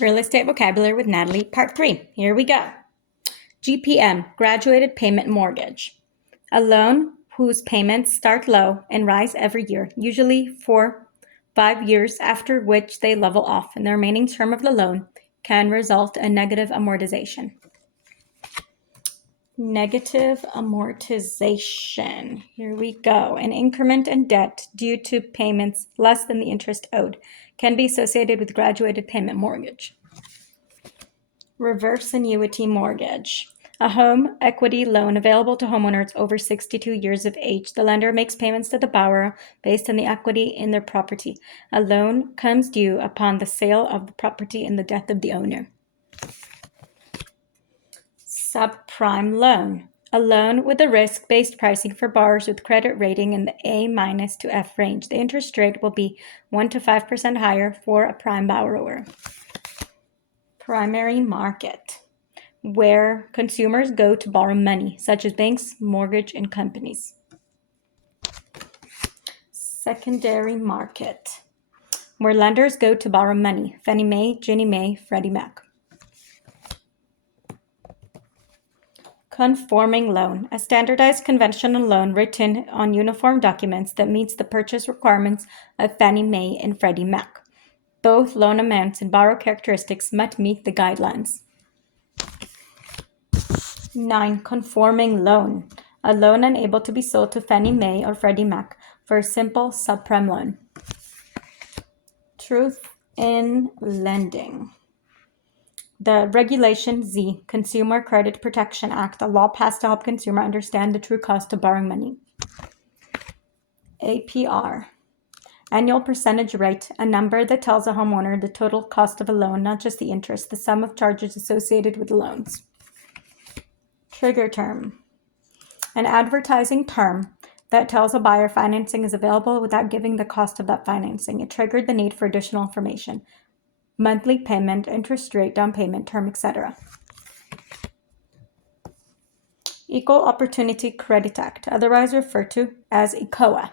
Real Estate Vocabulary with Natalie, Part 3. Here we go. GPM, Graduated Payment Mortgage. A loan whose payments start low and rise every year, usually for 5 years, after which they level off, and the remaining term of the loan can result in negative amortization. Negative amortization. Here we go. An increment in debt due to payments less than the interest owed can be associated with graduated payment mortgage. Reverse annuity mortgage. A home equity loan available to homeowners over 62 years of age. The lender makes payments to the borrower based on the equity in their property. A loan comes due upon the sale of the property and the death of the owner. Subprime loan. A loan with a risk-based pricing for borrowers with credit rating in the A- to F range. The interest rate will be 1 to 5% higher for a prime borrower. Primary market, where consumers go to borrow money, such as banks, mortgage, and companies. Secondary market, where lenders go to borrow money, Fannie Mae, Ginnie Mae, Freddie Mac. Conforming loan, a standardized conventional loan written on uniform documents that meets the purchase requirements of Fannie Mae and Freddie Mac. Both loan amounts and borrower characteristics must meet the guidelines. 9. Conforming loan, a loan unable to be sold to Fannie Mae or Freddie Mac for a simple subprime loan. Truth in lending. The Regulation Z, Consumer Credit Protection Act, a law passed to help consumers understand the true cost of borrowing money. APR, annual percentage rate, a number that tells a homeowner the total cost of a loan, not just the interest, the sum of charges associated with the loans. Trigger term, an advertising term that tells a buyer financing is available without giving the cost of that financing. It triggered the need for additional information. Monthly payment, interest rate, down payment, term, etc. Equal Opportunity Credit Act, otherwise referred to as ECOA.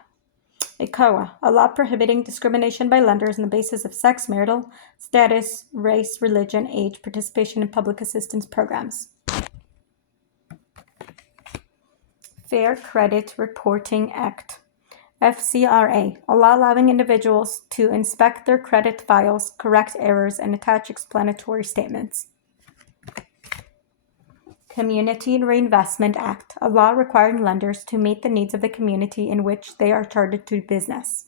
ECOA, a law prohibiting discrimination by lenders on the basis of sex, marital status, race, religion, age, participation in public assistance programs. Fair Credit Reporting Act, FCRA, a law allowing individuals to inspect their credit files, correct errors, and attach explanatory statements. Community Reinvestment Act, a law requiring lenders to meet the needs of the community in which they are chartered to business.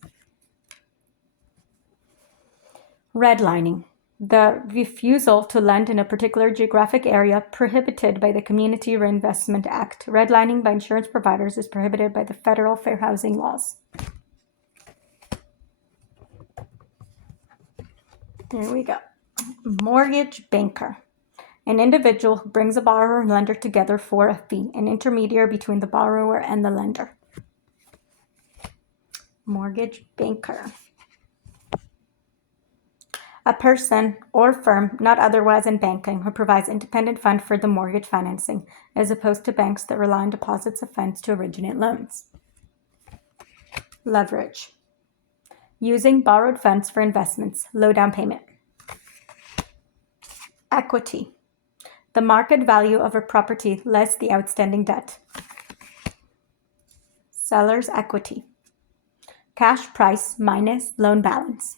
Redlining, the refusal to lend in a particular geographic area prohibited by the Community Reinvestment Act. Redlining by insurance providers is prohibited by the federal fair housing laws. Here we go. Mortgage banker, an individual who brings a borrower and lender together for a fee, an intermediary between the borrower and the lender. Mortgage banker, a person or firm not otherwise in banking who provides independent fund for the mortgage financing, as opposed to banks that rely on deposits of funds to originate loans. Leverage, using borrowed funds for investments, low down payment. Equity, the market value of a property less the outstanding debt. Seller's equity, cash price minus loan balance.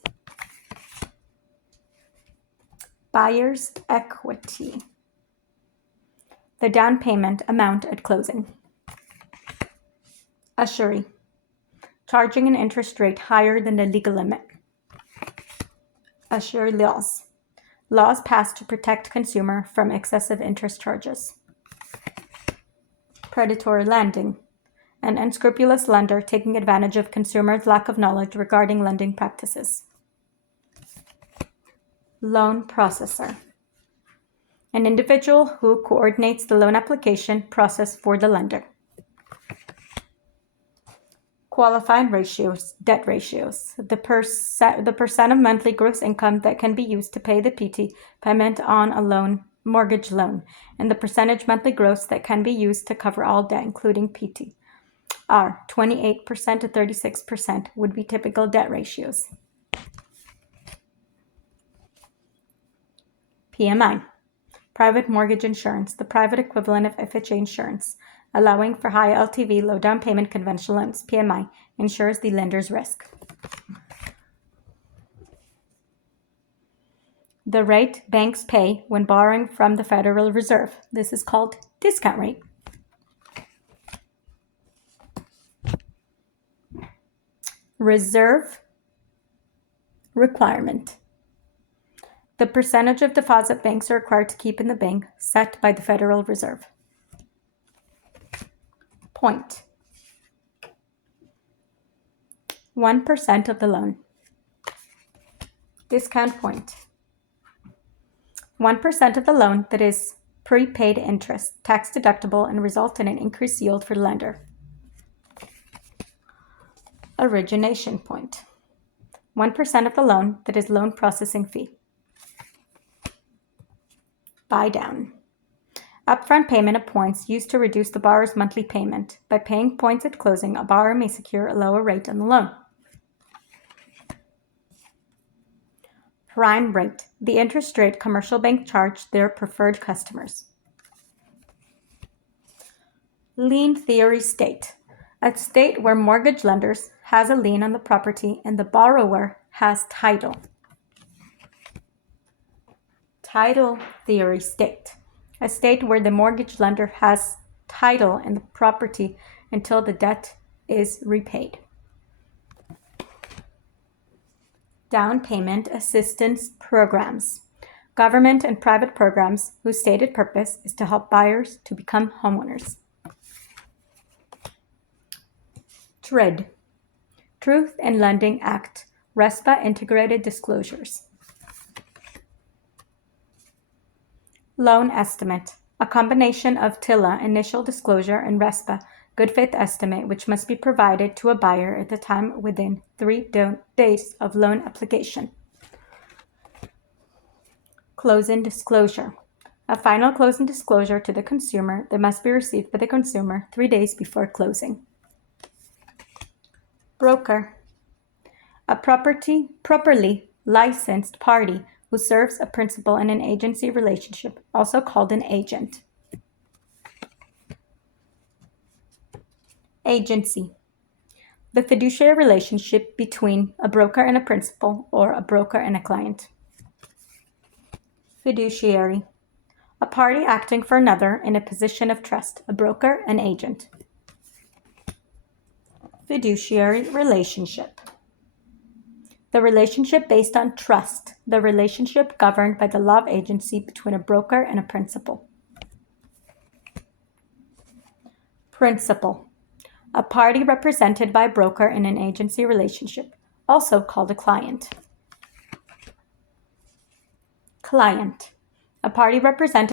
Buyer's equity, the down payment amount at closing. Usury, charging an interest rate higher than the legal limit. Usury laws, laws passed to protect consumer from excessive interest charges. Predatory lending, an unscrupulous lender taking advantage of consumers' lack of knowledge regarding lending practices. Loan processor, an individual who coordinates the loan application process for the lender. Qualifying ratios, debt ratios, the percent of monthly gross income that can be used to pay the PT payment on a mortgage loan, and the percentage monthly gross that can be used to cover all debt, including PT, are 28% to 36% would be typical debt ratios. PMI. Private mortgage insurance, the private equivalent of FHA insurance, allowing for high LTV, low down payment conventional loans. PMI insures the lender's risk. The rate banks pay when borrowing from the Federal Reserve. This is called discount rate. Reserve requirement. The percentage of deposit banks are required to keep in the bank set by the Federal Reserve. Point. 1% of the loan. Discount point. 1% of the loan that is prepaid interest, tax deductible, and result in an increased yield for the lender. Origination point. 1% of the loan that is loan processing fee. Buy down. Upfront payment of points used to reduce the borrower's monthly payment. By paying points at closing, a borrower may secure a lower rate on the loan. Prime rate, the interest rate commercial banks charge their preferred customers. Lien theory state, a state where mortgage lenders has a lien on the property and the borrower has title. Title theory state, a state where the mortgage lender has title in the property until the debt is repaid. Down payment assistance programs, government and private programs whose stated purpose is to help buyers to become homeowners. TRID, Truth in Lending Act, RESPA integrated disclosures. Loan estimate, a combination of TILA, initial disclosure, and RESPA, good faith estimate, which must be provided to a buyer at the time within 3 days of loan application. Closing disclosure, a final closing disclosure to the consumer that must be received by the consumer 3 days before closing. Broker, a properly licensed party who serves a principal in an agency relationship, also called an agent. Agency, the fiduciary relationship between a broker and a principal or a broker and a client. Fiduciary, a party acting for another in a position of trust, a broker, an agent. Fiduciary relationship, the relationship based on trust, the relationship governed by the law of agency between a broker and a principal. Principal, a party represented by a broker in an agency relationship, also called a client. Client, a party represented